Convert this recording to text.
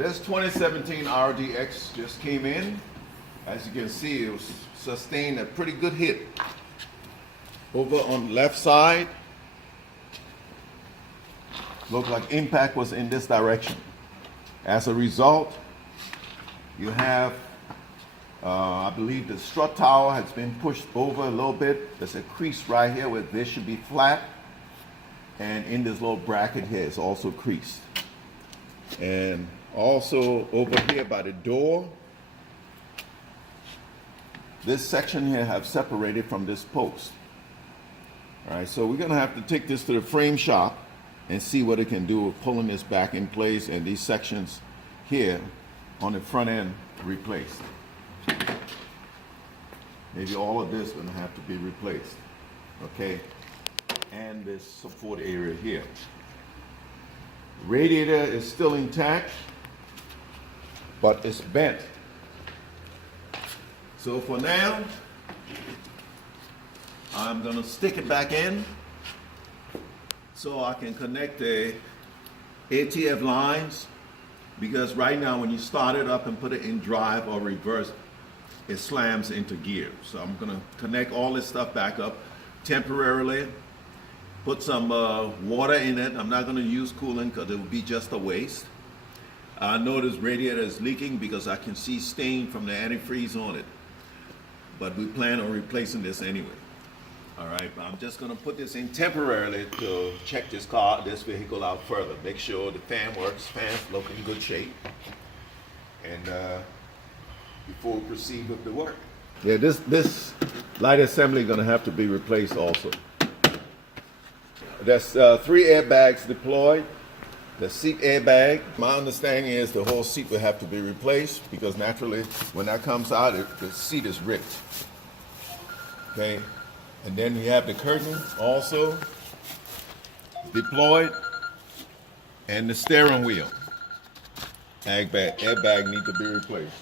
This 2017 RDX just came in. As you can see, it was sustained a pretty good hit. Over on the left side, looked like impact was in this direction. As a result, you have, I believe the strut tower has been pushed over a little bit. There's a crease right here where this should be flat. And in this little bracket here is also creased. And also over here by the door, this section here have separated from this post. All right, so we're gonna have to take this to the frame shop and see what it can do with pulling this back in place and these sections here on the front end replaced. Maybe all of this is gonna have to be replaced, okay? And this support area here. Radiator is still intact, but it's bent. So for now, I'm gonna stick it back in so I can connect the ATF lines, because right now when you start it up and put it in drive or reverse, it slams into gear. So I'm gonna connect all this stuff back up temporarily, put some water in it. I'm not gonna use coolant because it would be just a waste. I know this radiator is leaking because I can see stain from the antifreeze on it. But we plan on replacing this anyway. All right, I'm just gonna put this in temporarily to check this vehicle out further. Make sure the fan works, fans look in good shape. And before we proceed with the work. Yeah, this light assembly gonna have to be replaced also. There's 3 airbags deployed. The seat airbag, my understanding is the whole seat will have to be replaced because naturally when that comes out, the seat is ripped. Okay, and then you have the curtain also deployed and the steering wheel airbag need to be replaced.